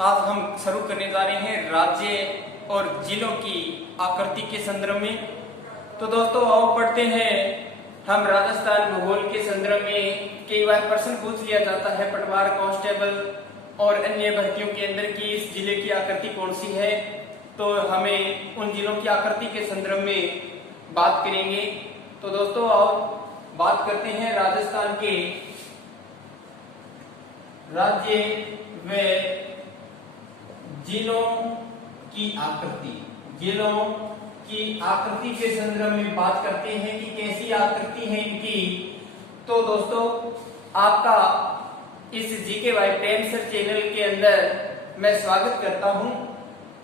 आज हम शुरू करने जा रहे हैं राज्य और जिलों की आकृति के संदर्भ में। तो दोस्तों आओ पढ़ते हैं। हम राजस्थान भूगोल के संदर्भ में कई बार प्रश्न पूछ लिया जाता है पटवार, कांस्टेबल और अन्य भर्तियों के अंदर की इस जिले की आकृति कौन सी है। तो हमें उन जिलों की आकृति के संदर्भ में बात करेंगे। तो दोस्तों आओ बात करते हैं राजस्थान के राज्य व जिलों की आकृति। जिलों की आकृति के संदर्भ में बात करते हैं कि कैसी आकृति है इनकी। तो दोस्तों आपका इस GK by Prem sir channel के अंदर मैं स्वागत करता हूं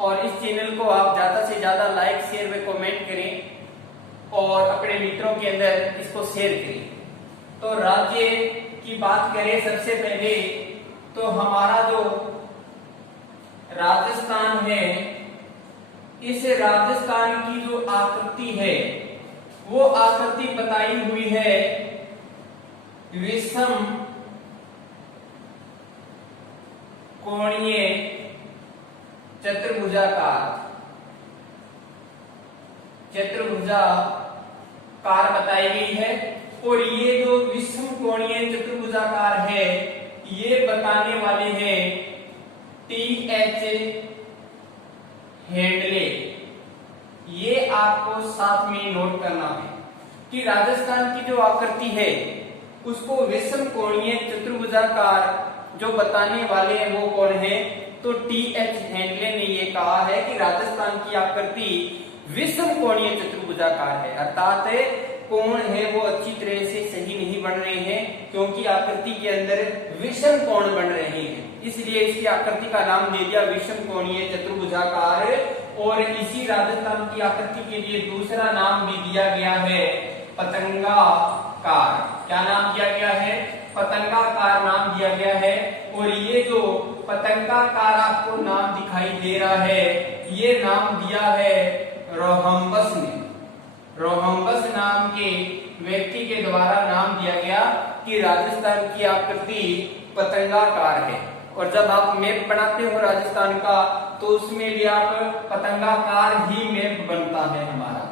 और इस चैनल को आप ज्यादा से ज्यादा लाइक, शेयर व कमेंट करें और अपने मित्रों के अंदर इसको शेयर करें। तो राज्य की बात करें सबसे पहले तो हमारा जो राजस्थान है, इस राजस्थान की जो आकृति है वो आकृति बताई हुई है विषम कोणीय चतुर्भुजाकार बताई गई है। और ये जो विषम कोणीय चतुर्भुजाकार है ये बताने वाले हैं टी.एच. हेडले। ये आपको साथ में नोट करना है कि राजस्थान की जो आकृति है उसको विषम कोणीय चतुर्भुजाकार जो बताने वाले हैं वो कौन है। तो टी.एच. हेडले ने ये कहा है कि राजस्थान की आकृति विषम कोणीय चतुर्भुजाकार है, अर्थात कोण है वो अच्छी तरह से सही नहीं बन रहे हैं क्योंकि आकृति के अंदर विषम कोण बन रहे हैं, इसलिए इसकी आकृति का नाम दे दिया विषम कोणीय चतुर्भुजाकार। और इसी राजस्थान की आकृति के लिए दूसरा नाम भी दिया गया है पतंगाकार। क्या नाम दिया गया है? पतंगाकार नाम दिया गया है। और ये जो पतंगाकार आपको नाम दिखाई दे रहा है ये नाम दिया है रोहम्बस ने। रोहम्बस नाम के व्यक्ति के द्वारा नाम दिया गया कि राजस्थान की आकृति पतंगाकार है। और जब आप मैप बनाते हो राजस्थान का तो उसमें भी आप पतंगाकार ही मैप बनता है हमारा।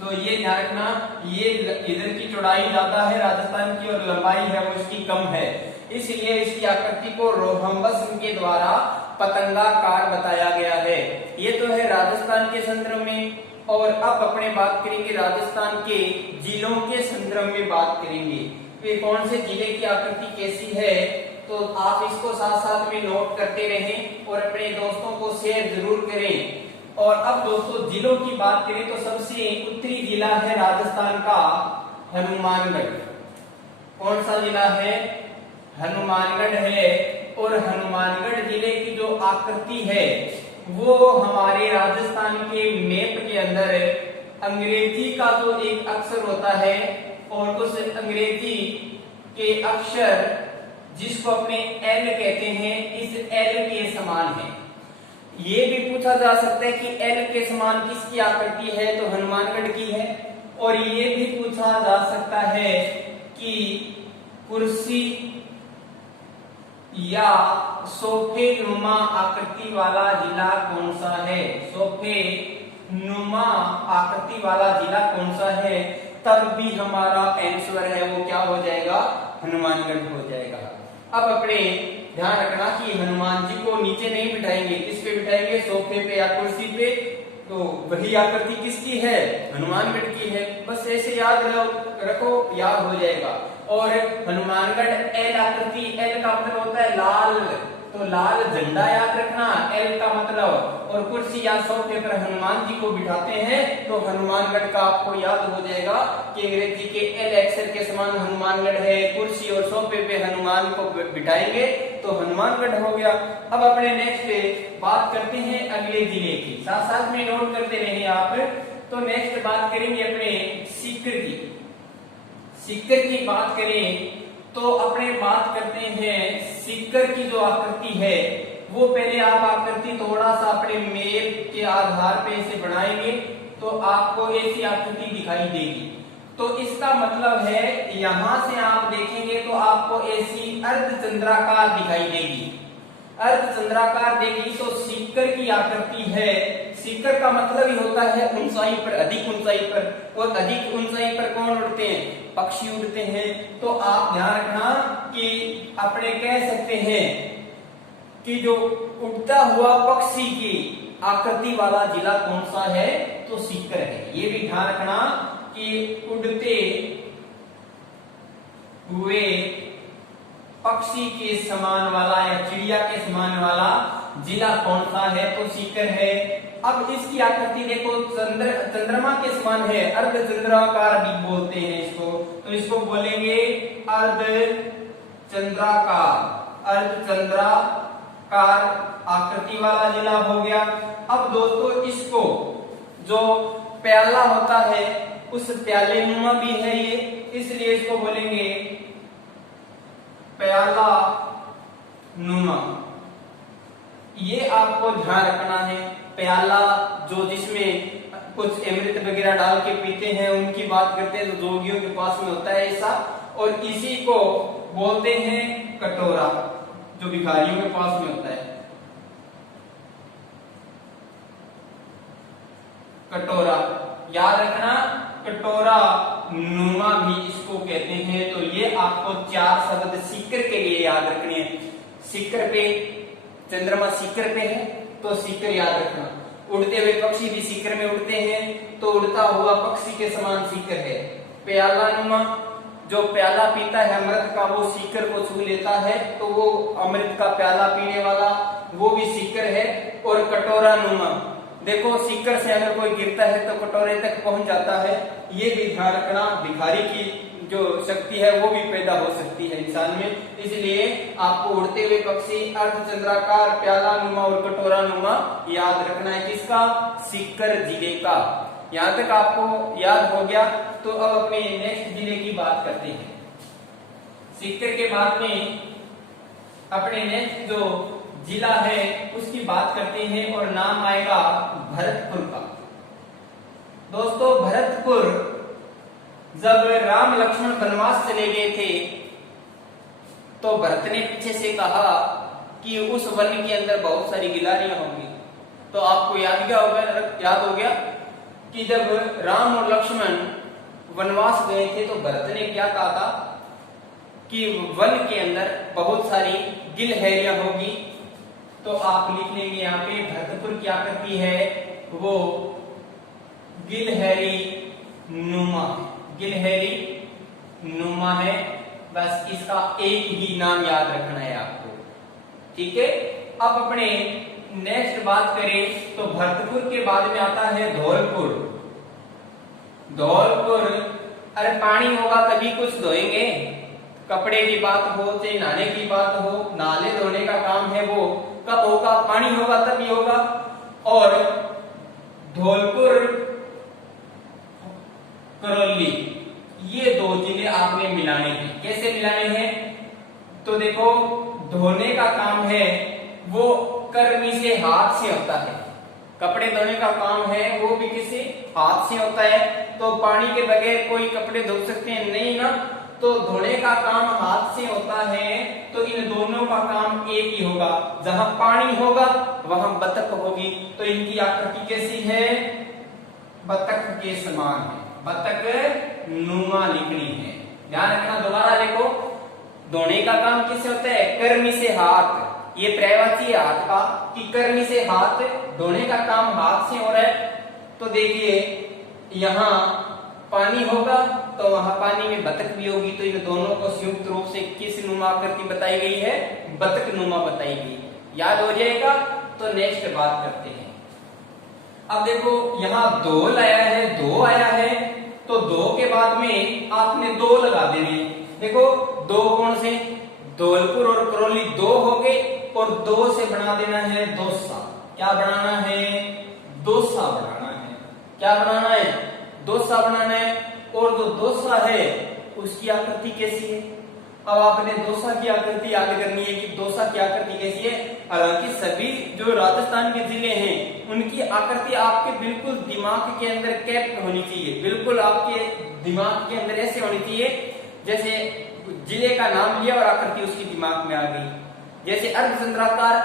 तो ये ध्यान रखना, ये इधर की चौड़ाई ज्यादा है राजस्थान की और लंबाई है वो इसकी कम है, इसलिए इसकी आकृति को रोहम्बस के द्वारा पतंगाकार बताया गया है। ये तो है राजस्थान के संदर्भ में। और अब अपने बात करेंगे राजस्थान के जिलों के संदर्भ में बात करेंगे वे कौन से जिले की आकृति कैसी है। तो आप इसको साथ साथ में नोट करते रहें और अपने दोस्तों को शेयर जरूर करें। और अब दोस्तों जिलों की बात करें तो सबसे उत्तरी जिला है राजस्थान का हनुमानगढ़। कौन सा जिला है? हनुमानगढ़ है। और हनुमानगढ़ जिले की जो आकृति है वो हमारे राजस्थान के मैप के अंदर अंग्रेजी का जो एक अक्षर होता है और उस अंग्रेजी के अक्षर जिसको अपने एल कहते हैं इस एल के समान है। ये भी पूछा जा सकता है कि एल के समान किसकी आकृति है, तो हनुमानगढ़ की है। और ये भी पूछा जा सकता है कि कुर्सी या सोफे नुमा आकृति वाला जिला कौन सा है। सोफे नुमा आकृति वाला जिला कौन सा है, तब भी हमारा आंसर है वो क्या हो जाएगा? हनुमानगढ़ हो जाएगा। अब अपने ध्यान रखना कि हनुमान जी को नीचे नहीं बिठाएंगे, किस पे बिठाएंगे? सोफे पे या कुर्सी पे। तो वही आकृति किसकी है? हनुमानगढ़ की है। बस ऐसे याद रखो, याद हो जाएगा। और हनुमानगढ़ एल आकृति, एल का मतलब होता है लाल, तो लाल झंडा याद रखना एल का मतलब। और कुर्सी या सोफे पर हनुमान जी को बिठाते हैं तो हनुमानगढ़ का आपको याद हो जाएगा कि अंग्रेजी के एल अक्षर के समान हनुमानगढ़ है। कुर्सी और सोफे पे हनुमान को बिठाएंगे तो हनुमानगढ़ हो गया। अब अपने नेक्स्ट बात करते हैं अगले जिले की, साथ साथ में नोट करते रहिए आप। तो नेक्स्ट बात करेंगे अपने सीकर की। सीकर की बात करें तो अपने बात करते हैं सीकर की जो आकृति है वो पहले आप आकृति थोड़ा सा अपने मैप के आधार पे इसे बनाएंगे तो आपको ऐसी आकृति दिखाई देगी। तो इसका मतलब है यहां से आप देखेंगे तो आपको ऐसी अर्धचंद्राकार दिखाई देगी। अर्धचंद्राकार देखी तो सीकर की आकृति है। सीकर का मतलब ही होता है ऊंचाई पर, अधिक ऊंचाई पर, और अधिक ऊंचाई पर कौन उड़ते हैं? पक्षी उड़ते हैं। तो आप ध्यान रखना कि अपने कह सकते हैं कि जो उड़ता हुआ पक्षी की आकृति वाला जिला कौन सा है? तो सीकर है। ये भी ध्यान रखना कि उड़ते हुए पक्षी के समान वाला या चिड़िया के समान वाला जिला कौन सा है? तो सीकर है। अब इसकी आकृति देखो, चंद्रमा के समान है, अर्धचंद्राकार भी बोलते हैं इसको, तो इसको बोलेंगे अर्धचंद्राकार। अर्धचंद्राकार आकृति वाला जिला हो गया। अब दोस्तों इसको जो प्याला होता है उस प्याले नुमा भी है ये, इसलिए इसको बोलेंगे प्याला नुमा। ये आपको ध्यान रखना है। प्याला जो जिसमें कुछ अमृत वगैरह डाल के पीते हैं उनकी बात करते हैं, तो जोगियों के पास में होता है ऐसा, और इसी को बोलते हैं कटोरा, जो भिखारियों के पास में होता है कटोरा। याद रखना, कटोरा नुमा भी इसको कहते हैं। तो ये आपको 4 शब्द सीकर के लिए याद रखने हैं। सीकर पे, चंद्रमा सीकर पे है तो सीकर याद रखना। उड़ते हुए पक्षी भी सीकर में उड़ते हैं, तो उड़ता हुआ पक्षी के समान सीकर है। प्याला नुमा, जो प्याला पीता है अमृत का वो सीकर को छू लेता है, तो वो अमृत का प्याला पीने वाला वो भी सीकर है। और कटोरा नुमा, देखो सीकर से अगर कोई गिरता है तो कटोरे तक पहुंच जाता है। ये भी ध्यान रखना, भिखारी की जो शक्ति है वो भी पैदा हो सकती है इंसान में। इसलिए आपको उड़ते हुए पक्षी, अर्धचंद्राकार, प्याला नुमा और कटोरा नुमा याद रखना है। किसका? सीकर जिले का। यहां तक आपको याद हो गया। तो अब अपने नेक्स्ट जिले की बात करते हैं। सीकर के बाद में अपने नेक्स्ट जो जिला है उसकी बात करते हैं, और नाम आएगा भरतपुर का। दोस्तों भरतपुर, जब राम लक्ष्मण वनवास चले गए थे तो भरत ने पीछे से कहा कि उस वन के अंदर बहुत सारी गिलहरियां होंगी। तो आपको याद हो गया कि जब राम और लक्ष्मण वनवास गए थे तो भरत ने क्या कहा था कि वन के अंदर बहुत सारी गिलहरियां होगी। तो आप लिख लेंगे यहाँ पे भरतपुर क्या करती है? वो गिलहरी नुमा, गिलहरी नुमा है। बस इसका एक ही नाम याद रखना है आपको, ठीक है। अब अपने नेक्स्ट बात करें तो भरतपुर के बाद में आता है धौलपुर। धौलपुर, अरे पानी होगा तभी कुछ धोएंगे, कपड़े की बात हो चाहे नहाने की बात हो, नाले धोने का काम है वो कब होगा? पानी होगा तभी होगा। और धौलपुर, करौली, ये 2 जिले आपने मिलाने हैं। कैसे मिलाने हैं? तो देखो धोने का काम है वो कर्मी से, हाथ से होता है। कपड़े धोने का काम है वो भी किसी हाथ से होता है। तो पानी के बगैर कोई कपड़े धो सकते हैं? नहीं ना। तो धोने का काम हाथ से होता है, तो इन दोनों का काम एक ही होगा। जहां पानी होगा वहां बतख होगी। तो इनकी आकृति कैसी है? बतख के समान है, बतख नुमा लिखनी है। ध्यान रखना, दोबारा देखो, धोने का काम किससे होता है? कर्मी से, हाथ। ये प्रवाची हाथ का कि कर्मी से हाथ, धोने का काम हाथ से हो रहा है। तो देखिए यहाँ पानी होगा तो वहां पानी में बतख भी होगी। तो इन दोनों को संयुक्त रूप से किस नुमा आकृति बताई गई है? बतख नुमा बताई गई। याद हो जाएगा। तो नेक्स्ट बात करते हैं। अब देखो यहाँ दो आया है, दो आया है, तो दो के बाद में आपने दो लगा देने। देखो दो कौन से? धौलपुर और करौली 2 हो गए, और 2 से बना देना है दोसा। क्या बनाना है? दोसा बनाना है। क्या बनाना है? दोसा बनाना है। और जो दोसा है उसकी आकृति कैसी है? अब आपने दोसा की आकृति याद करनी है कि दोसा की आकृति कैसी है। हालांकि सभी जो राजस्थान के जिले हैं उनकी आकृति आपके बिल्कुल दिमाग के अंदर कैप्ट होनी चाहिए, बिल्कुल आपके दिमाग के अंदर ऐसे होनी चाहिए जैसे जिले का नाम लिया और आकृति उसकी दिमाग में आ गई। जैसे अर्धचंद्राकार,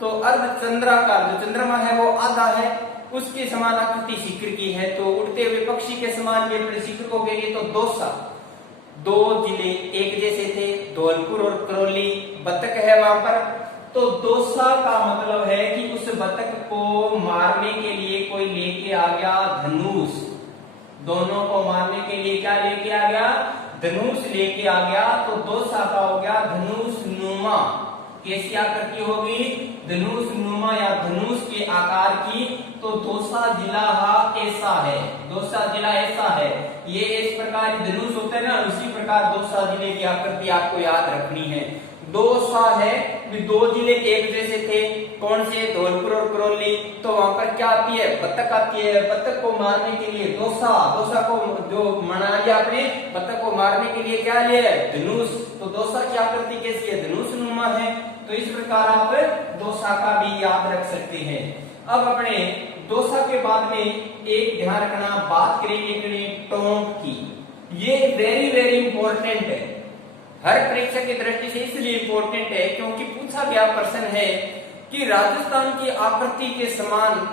तो अर्धचंद्राकार जो चंद्रमा है वो आधा है, उसके समान आकृति शिखर की है। तो उड़ते हुए पक्षी के समान ये अपने शिखर को घेरे। तो दौसा, दो जिले एक जैसे थे, धौलपुर और करौली, बतख है वहां पर। तो दौसा का मतलब है कि उस बतख को मारने के लिए कोई लेके आ गया धनुष, दोनों को मारने के लिए क्या लेके आ गया, धनुष लेके आ गया। तो दौसा का हो गया धनुष नुमा। कैसी आकृति होगी, धनुष नुमा या धनुष के आकार की। तो दौसा जिला ऐसा है, दौसा जिला ऐसा है, ये इस प्रकार धनुष होते हैं ना, उसी प्रकार दौसा जिले की आकृति आपको याद रखनी है। दौसा है, दो जिले एक जैसे थे, कौन से, धौलपुर और करौली। तो वहां पर क्या आती है, बतख आती है। बतख को मारने के लिए दौसा, दौसा को जो मना लिया आपने, बतख को मारने के लिए क्या लिया, धनुष। तो दौसा की आकृति कैसी है, धनुष नुमा है। तो इस प्रकार आप दौसा का भी याद रख सकते हैं। अब अपने दौसा के बाद में एक ध्यान रखना, बात करेंगे टोंक की। ये वेरी वेरी इंपॉर्टेंट है, हर परीक्षा की दृष्टि से इसलिए इंपॉर्टेंट है क्योंकि पूछा गया प्रश्न है कि राजस्थान की आकृति के समान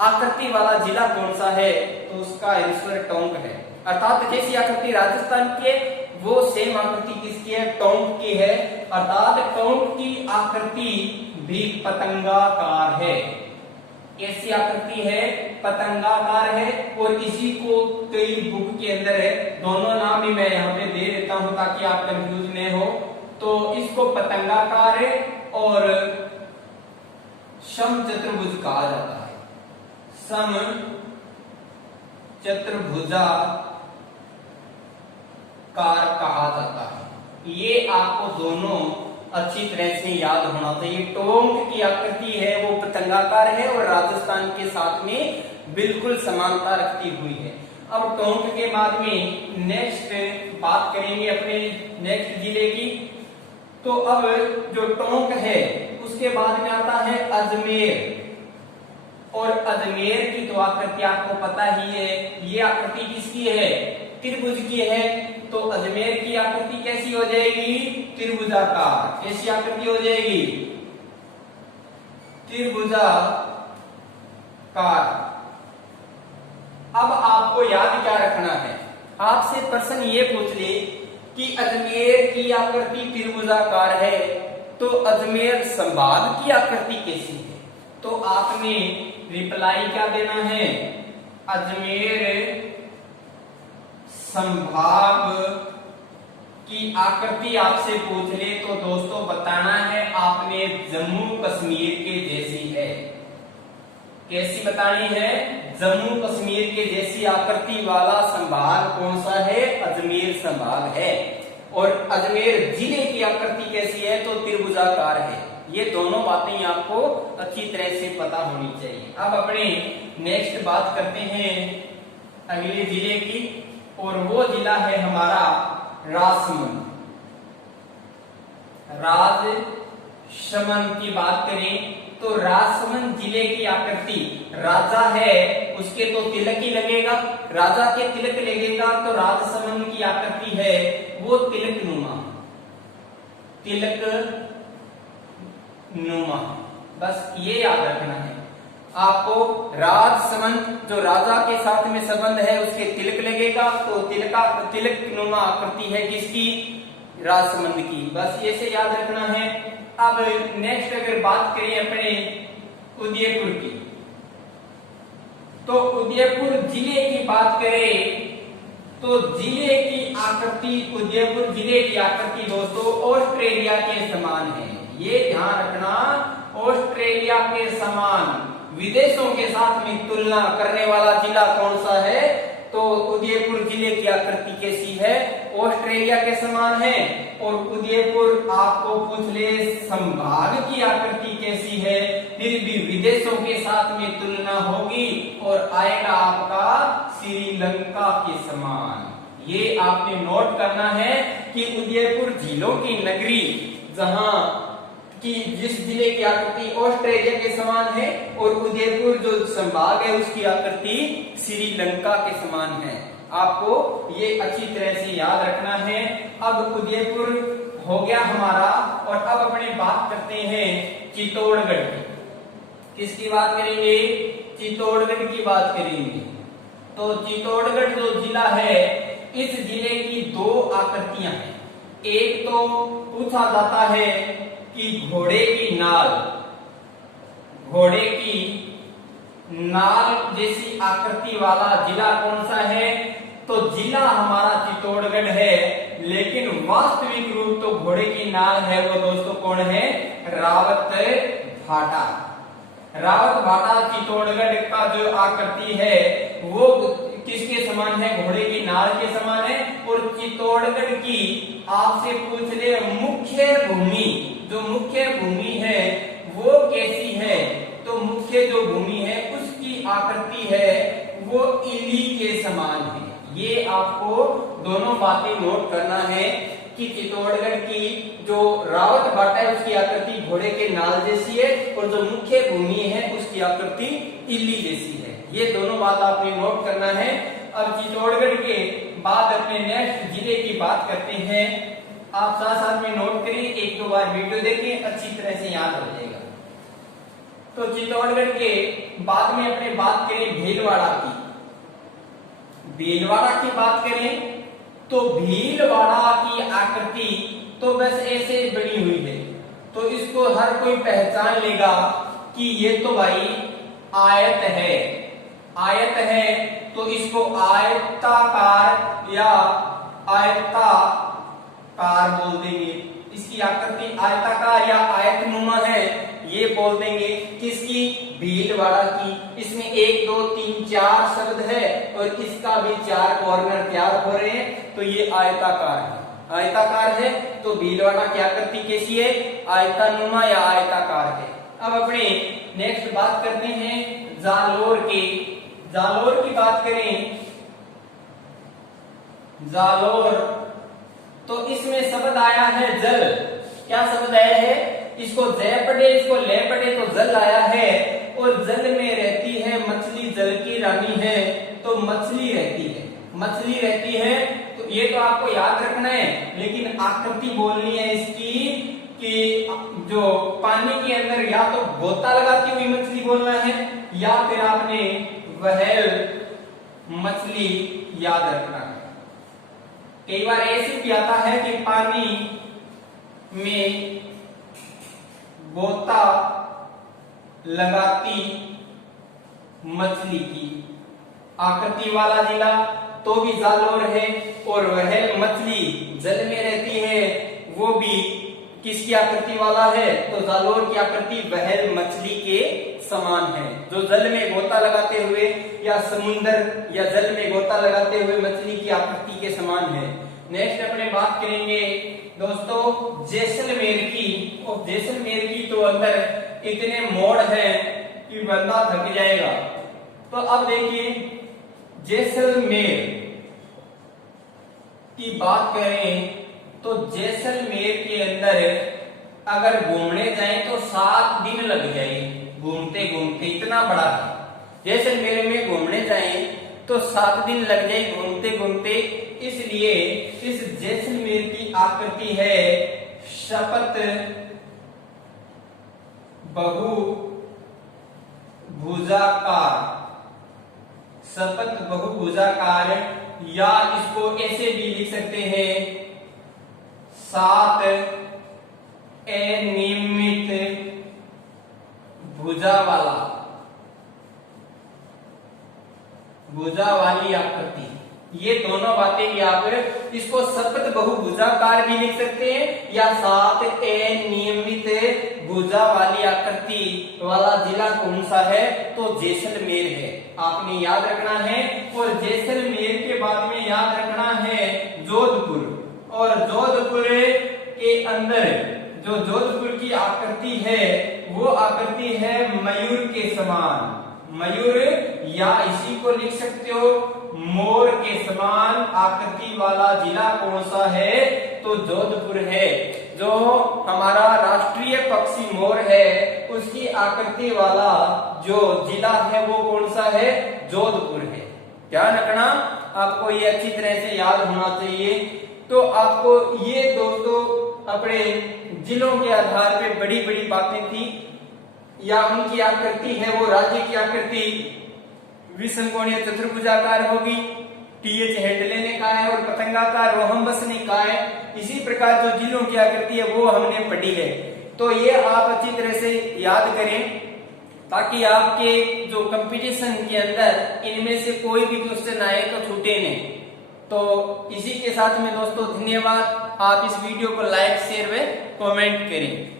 आकृति वाला जिला कौन सा है, तो उसका आंसर टोंक है। अर्थात जैसी आकृति राजस्थान की है वो सेम आकृति किसकी है, टोंक की है। अर्थात टोंक की आकृति भी पतंगाकार है। कैसी आकृति है, पतंगाकार है। और इसी को कई बुक के अंदर है, दोनों नाम भी मैं यहाँ पे दे देता हूं ताकि आप कंफ्यूज न हो। तो इसको पतंगाकार है और सम चतुर्भुज कहा जाता है, सम चतुर्भुजाकार कहा जाता है। ये आपको दोनों अच्छी तरह से याद होना चाहिए। टोंक की आकृति है वो पतंगाकार है और राजस्थान के साथ में बिल्कुल समानता रखती हुई है। अब टोंक के बाद में नेक्स्ट बात करेंगे अपने नेक्स्ट जिले की। तो अब जो टोंक है उसके बाद में आता है अजमेर। और अजमेर की तो आकृति आपको पता ही है, ये आकृति किसकी है, त्रिभुज की है। तो अजमेर की आकृति कैसी हो जाएगी, त्रिभुजाकार। कैसी आकृति हो जाएगी, त्रिभुजाकार। अब आपको याद क्या रखना है, आपसे प्रश्न ये पूछ ले कि अजमेर की आकृति त्रिभुजाकार है तो अजमेर संभाग की आकृति कैसी है, तो आपने रिप्लाई क्या देना है, अजमेर संभाग की आकृति आपसे पूछ ले तो दोस्तों बताना है आपने जम्मू कश्मीर के जैसी है। कैसी बतानी है, जम्मू कश्मीर के जैसी आकृति वाला संभाग कौन सा है, अजमेर संभाग है। और अजमेर जिले की आकृति कैसी है, तो त्रिभुजाकार है। ये दोनों बातें आपको अच्छी तरह से पता होनी चाहिए। अब अपने नेक्स्ट बात करते हैं अगले जिले की, और वो जिला है हमारा राजसमंद। राजसमंद की बात करें तो राजसमंद जिले की आकृति, राजा है उसके तो तिलक ही लगेगा, राजा के तिलक लगेगा। तो राजसमंद की आकृति है वो तिलक नुमा, तिलक नुमा। बस ये याद रखना है आपको। राजसमंद जो राजा के साथ में संबंध है उसके तिलक लगेगा, तो तिलक नुमा आकृति है किसकी, राजसमंद की। बस ये से याद रखना है। अब नेक्स्ट अगर बात करें अपने उदयपुर की, तो उदयपुर जिले की बात करें तो जिले की आकृति, उदयपुर जिले की आकृति दोस्तों ऑस्ट्रेलिया के समान है। ये ध्यान रखना, ऑस्ट्रेलिया के समान, विदेशों के साथ में तुलना करने वाला जिला कौन सा है, तो उदयपुर जिले की आकृति कैसी है, ऑस्ट्रेलिया के समान है। और उदयपुर आपको पूछ ले संभाग की आकृति कैसी है, फिर भी विदेशों के साथ में तुलना होगी और आएगा आपका श्रीलंका के समान। ये आपने नोट करना है कि उदयपुर झीलों की नगरी, जहां कि जिस जिले की आकृति ऑस्ट्रेलिया के समान है, और उदयपुर जो संभाग है उसकी आकृति श्रीलंका के समान है। आपको ये अच्छी तरह से याद रखना है। अब उदयपुर हो गया हमारा। और अब अपने बात करते हैं चित्तौड़गढ़ की। किसकी बात करेंगे? चित्तौड़गढ़ की बात करेंगे। तो चित्तौड़गढ़ जो जिला है, इस जिले की दो आकृतियां हैं। एक तो पूछा जाता है कि घोड़े की नाल जैसी आकृति वाला जिला कौन सा है? तो जिला हमारा चित्तौड़गढ़ है, लेकिन वास्तविक रूप तो घोड़े की नाल है वो दोस्तों कौन है? रावतभाटा। रावतभाटा चित्तौड़गढ़ का जो आकृति है वो किसके समान है? घोड़े की नाल के समान है। और चित्तौड़गढ़ की आपसे पूछ ले मुख्य भूमि है वो कैसी है? तो मुख्य जो भूमि है उसकी आकृति है वो इली के समान है। ये आपको दोनों बातें नोट करना है कि चित्तौड़गढ़ की जो रावतभाटा है उसकी आकृति घोड़े के नाल जैसी है और जो मुख्य भूमि है उसकी आकृति इल्ली जैसी है। ये दोनों बात आपने नोट करना है। अब चित्तौड़गढ़ के बाद अपने नेक्स्ट जिले की बात करते हैं। आप साथ साथ में नोट करिए, एक दो बार वीडियो देखें, अच्छी तरह से याद हो जाएगा। तो चित्तौड़गढ़ के बाद में अपने बात करें भीलवाड़ा की। भीलवाड़ा की बात करें तो भीलवाड़ा की आकृति तो बस ऐसे बनी हुई है, तो इसको हर कोई पहचान लेगा कि ये तो भाई आयत है। तो इसको आयताकार या आयताकार बोल देंगे। इसकी आकृति आयताकार या आयतनुमा है, ये बोल देंगे। किसकी? भीलवाड़ा की। इसमें 1 2 3 4 शब्द है और इसका भी 4 कॉर्नर तैयार हो रहे हैं, तो ये आयताकार है। तो भीलवाड़ा की आकृति कैसी है? आयतानुमा या आयताकार है। अब अपने नेक्स्ट बात करते हैं जालोर की बात करें। जालोर तो इसमें शब्द आया है जल। क्या शब्द आया है? इसको जय पढ़े, इसको ले पढ़े तो जल आया है। और जल में रहती है मछली, जल की रानी है, तो मछली रहती है। तो ये तो आपको याद रखना है, लेकिन आकृति बोलनी है इसकी कि जो पानी के अंदर या तो गोता लगाती हुई मछली बोलना है या फिर आपने व्हेल मछली याद रखना है। कई बार ऐसे भी आता है कि पानी में गोता लगाती मछली की आकृति वाला जिला तो भी जालोर है। और वह मछली जल में रहती है वो भी किसकी आकृति वाला है? तो जालोर की आकृति वह मछली के समान है, जो जल में गोता लगाते हुए या समुद्र या जल में गोता लगाते हुए मछली की आकृति के समान है। नेक्स्ट अपने बात करेंगे दोस्तों जैसलमेर की। और जैसलमेर की तो अंदर इतने मोड़ हैं कि बंदा थक जाएगा। तो अब देखिए जैसलमेर की बात करें तो जैसलमेर के अंदर अगर घूमने जाएं तो 7 दिन लग जाएंगे घूमते घूमते, इतना बड़ा है। जैसलमेर में घूमने जाएं तो 7 दिन लग जाए घूमते घूमते। इसलिए इस जैसलमेर की आकृति है शपथ बहुभुजाकार, या इसको ऐसे भी लिख सकते हैं 7 अनियमित भुजा वाली आकृति। ये दोनों बातें भी आप इसको सप्त बहुभुजाकार भी लिख सकते हैं या 7 अनियमित भुजा वाली आकृति वाला जिला कौन सा है? तो जैसलमेर है, आपने याद रखना है। और जैसलमेर के बाद में याद रखना है जोधपुर। और जोधपुर के अंदर जो जोधपुर की आकृति है वो आकृति है मयूर के समान, मयूर या इसी को लिख सकते हो मोर के समान आकृति वाला जिला कौन सा है? तो जोधपुर है। जो हमारा राष्ट्रीय पक्षी मोर है उसकी आकृति वाला जो जिला है वो कौन सा है? जोधपुर है। ध्यान रखना, आपको ये अच्छी तरह से याद होना चाहिए। तो आपको ये दोस्तों अपने जिलों के आधार पे बड़ी बड़ी बातें थी, या उनकी आकृति है वो राज्य की आकृति विषमकोणीय चतुर्भुजाकार होगी, टीएच हेडले ने कहा है, और पतंगाकार रोहम्बस ने कहा है। इसी प्रकार जो जिलों की आकृति है वो हमने पढ़ी है। तो ये आप अच्छी तरह से याद करें ताकि आपके जो कंपटीशन के अंदर इनमें से कोई भी क्वेश्चन आए तो छूटे नहीं। तो इसी के साथ में दोस्तों धन्यवाद। आप इस वीडियो को लाइक शेयर व कमेंट करें।